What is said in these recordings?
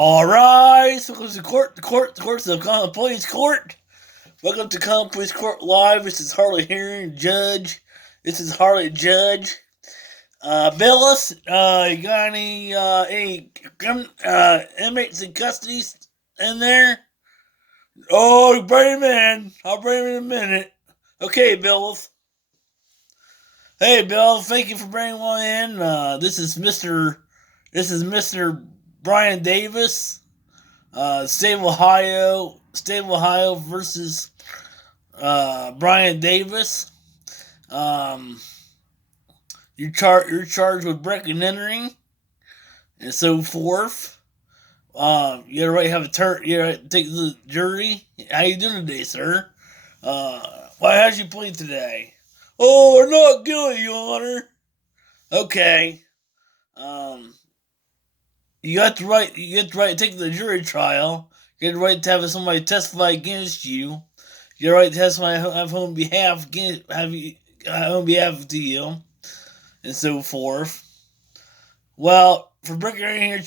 All right, so welcome to the Common Police Court. Welcome to Common Police Court Live. This is Harley Herron, Judge. This is Harley Judge. Billis, you got any inmates in custody in there? Oh, bring him in. I'll bring him in a minute. Okay, Billis. Hey, Bill. Thank you for bringing one in. This is Mr. Brian Davis. State of Ohio versus Brian Davis. Um, you're charged with breaking and entering and so forth. You gotta have a turn. You gotta take the jury. How you doing today, sir? How'd you plead today? Oh, not guilty, Your Honor. Okay. Um, you got the right. You get the right to take the jury trial. You get the right to have somebody testify against you. You get the right to have somebody have on behalf to you, and so forth. Well, for breaking your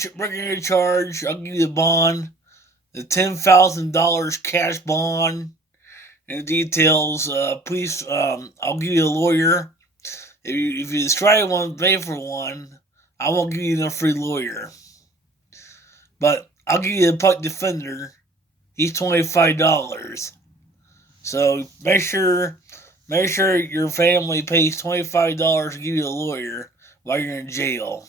charge, I'll give you the bond, the $10,000 cash bond, and the details. Please, I'll give you a lawyer. If you try one, pay for one. I won't give you no free lawyer. But I'll give you a public defender. He's $25. So make sure your family pays $25 to give you a lawyer while you're in jail.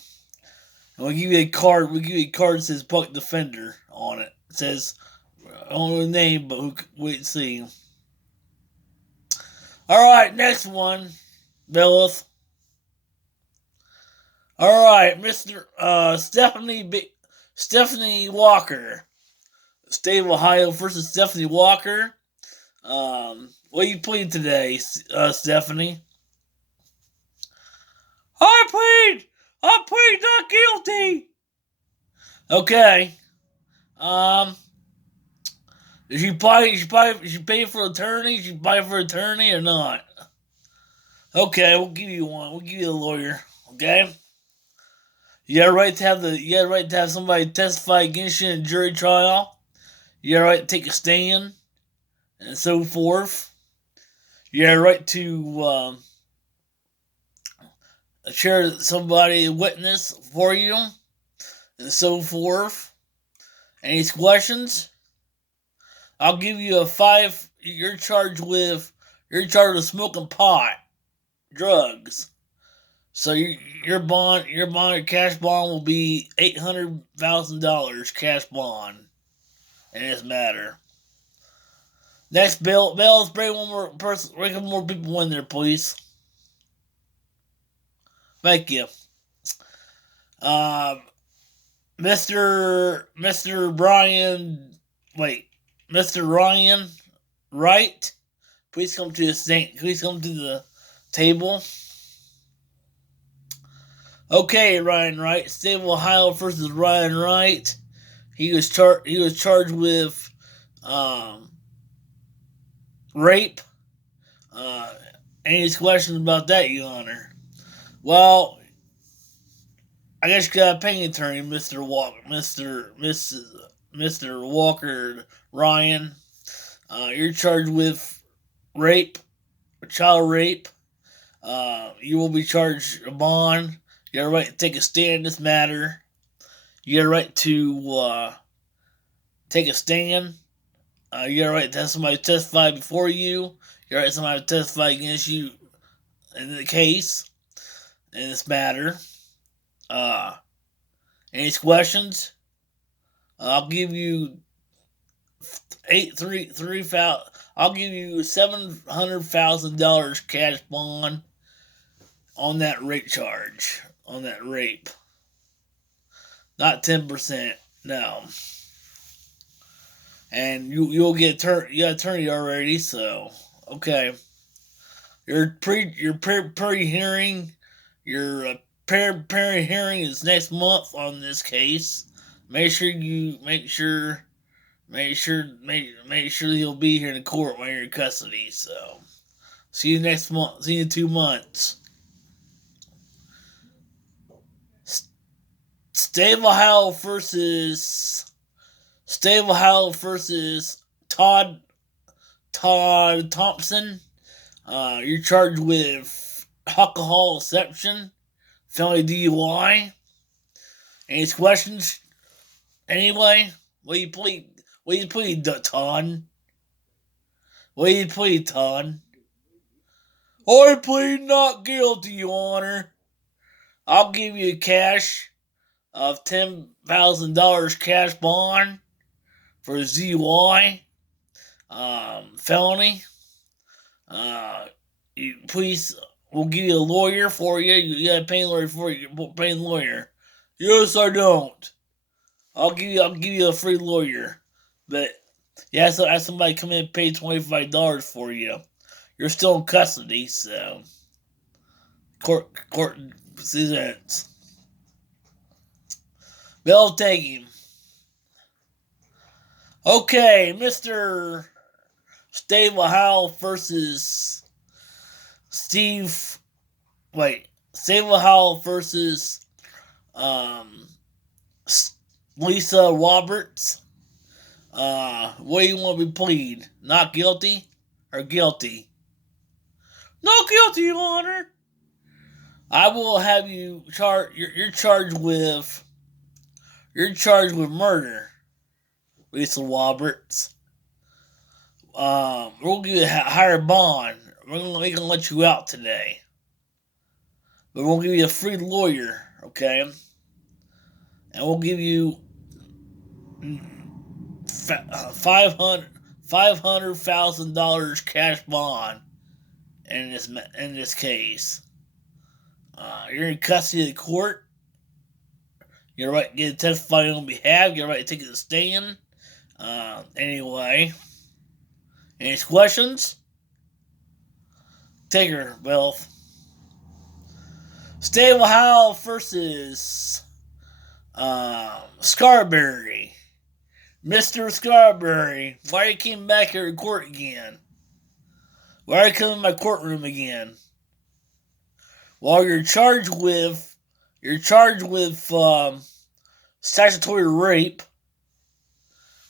And we'll give you a card. That says public defender on it. It says only the name, but wait and see. All right, next one, Billis. All right, Mr. Stephanie Walker, State of Ohio versus Stephanie Walker. What you plead today, Stephanie? I plead not guilty. Okay. Did she pay for attorney? Did she pay for attorney or not? Okay, we'll give you one. We'll give you a lawyer. Okay. You got a right to have somebody testify against you in a jury trial. You got a right to take a stand, and so forth. You got a right to share somebody witness for you, and so forth. Any questions? I'll give you a 5. You're charged with smoking pot, drugs. So your cash bond will be $800,000 cash bond in this matter. Next, Bill, let's bring one more person, bring some more people in there, please. Thank you. Mr. Ryan Wright, please come to the table. Okay, Ryan Wright, State of Ohio versus Ryan Wright. He was charged with rape. Any questions about that, Your Honor? Well, I guess you got a paying attorney, Mr. Walker Ryan. You're charged with rape, child rape. You will be charged a bond. You got a right to take a stand in this matter. You got a right to take a stand. You got a right to have somebody testify before you. You got a right to have somebody testify against you in the case, in this matter. Any questions? I'll give you I'll give you $700,000 cash bond on that rape charge. On that rape. Not 10%, no. And you'll get you got attorney already, so okay. Your hearing hearing is next month on this case. Make sure you'll be here in the court when you're in custody. So see you next month. See you in 2 months. State of Ohio versus State of Ohio versus Todd Thompson. You're charged with alcohol exception, felony DUI. Any questions? Anyway, what do you plead? What do you plead, Todd? What do you plead, Todd? I plead not guilty, Your Honor. I'll give you cash of $10,000 cash bond for DUI, felony. Please, we'll give you a lawyer for you. You gotta pay a lawyer for you. Pay a lawyer. Yes, I don't. I'll give you a free lawyer, but you have to have somebody come in and pay $25 for you. You're still in custody, so court presents. They'll take him. Okay, Mr. State of Ohio versus State of Ohio versus Lisa Roberts. What do you want to be plead? Not guilty or guilty? Not guilty, Your Honor. I will have you charged. You're charged with murder, Lisa Roberts. We'll give you a higher bond. We're gonna let you out today, but we'll give you a free lawyer, okay? And we'll give you $500,000 cash bond in this case. You're in custody of the court. You're right to get to testify on behalf. You're right to take it to stand. Anyway, any questions? Take her, Bill. State of Ohio versus Scarberry. Mr. Scarberry, why you came back here to court again? Why are you coming to my courtroom again? Well, you're charged with statutory rape.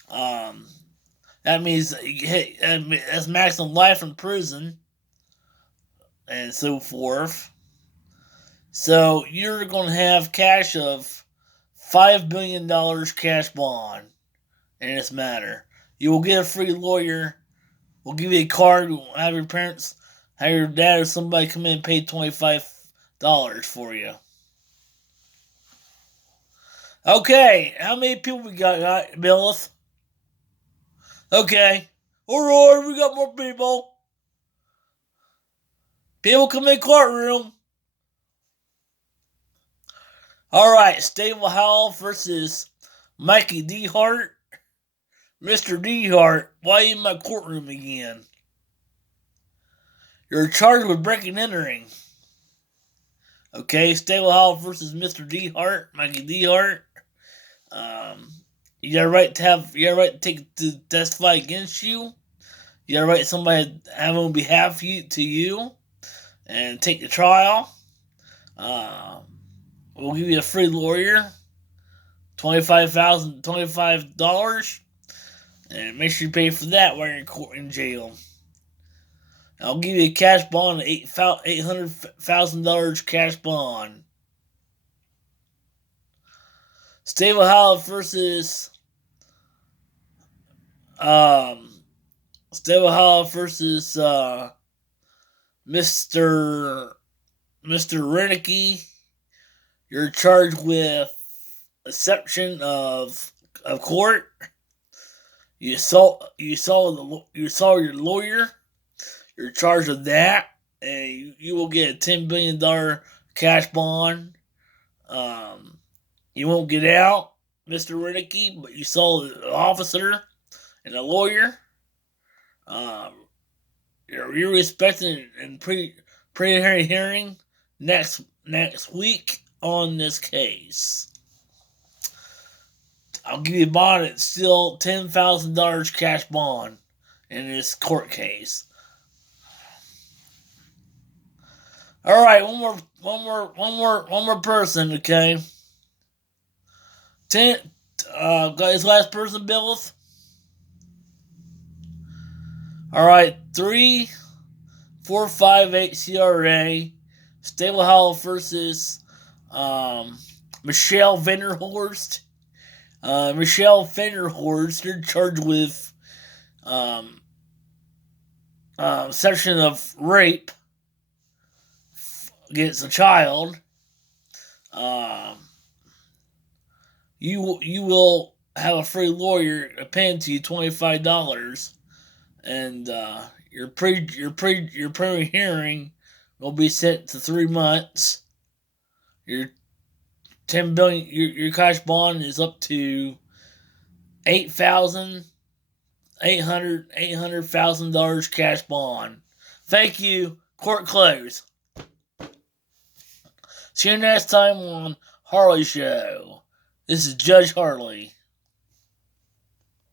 That means that's maximum life in prison and so forth. So you're going to have cash of $5 billion cash bond in this matter. You will get a free lawyer. We'll give you a card. We'll have your parents, have your dad or somebody come in and pay $25 for you. Okay, how many people we got, Billith? Okay. Alright, we got more people. People come in the courtroom. Alright, State of Ohio versus Mikey D. Hart. Mr. D. Hart, why are you in my courtroom again? You're charged with breaking and entering. Okay, State of Ohio versus Mr. D. Hart, Mikey D. Hart. You got a right to testify against you. You got a right to somebody to have on behalf of you and take the trial. We'll give you a free lawyer, $25, and make sure you pay for that while you're in jail. I'll give you a cash bond, $800,000 cash bond. State of Ohio versus Mr. Renicky. You're charged with exception of court. You saw your lawyer. You're charged with that, and you will get a $10 billion cash bond. You won't get out, Mr. Renicky, but you saw the officer and the lawyer. You're expecting a pre-hearing hearing next week on this case. I'll give you a bond. It's still $10,000 cash bond in this court case. All right, one more person, okay? got his last person, Billeth? Alright, 3.458 CRA. Stable Hall versus Michelle Vanderhorst. Michelle Vanderhorst, you're charged with section of rape against a child. You will have a free lawyer paying to you $25, and your primary hearing will be set to 3 months. Your 10 billion your cash bond is up to $800,000 cash bond. Thank you. Court closed. See you next time on Harley Show. This is Judge Harley.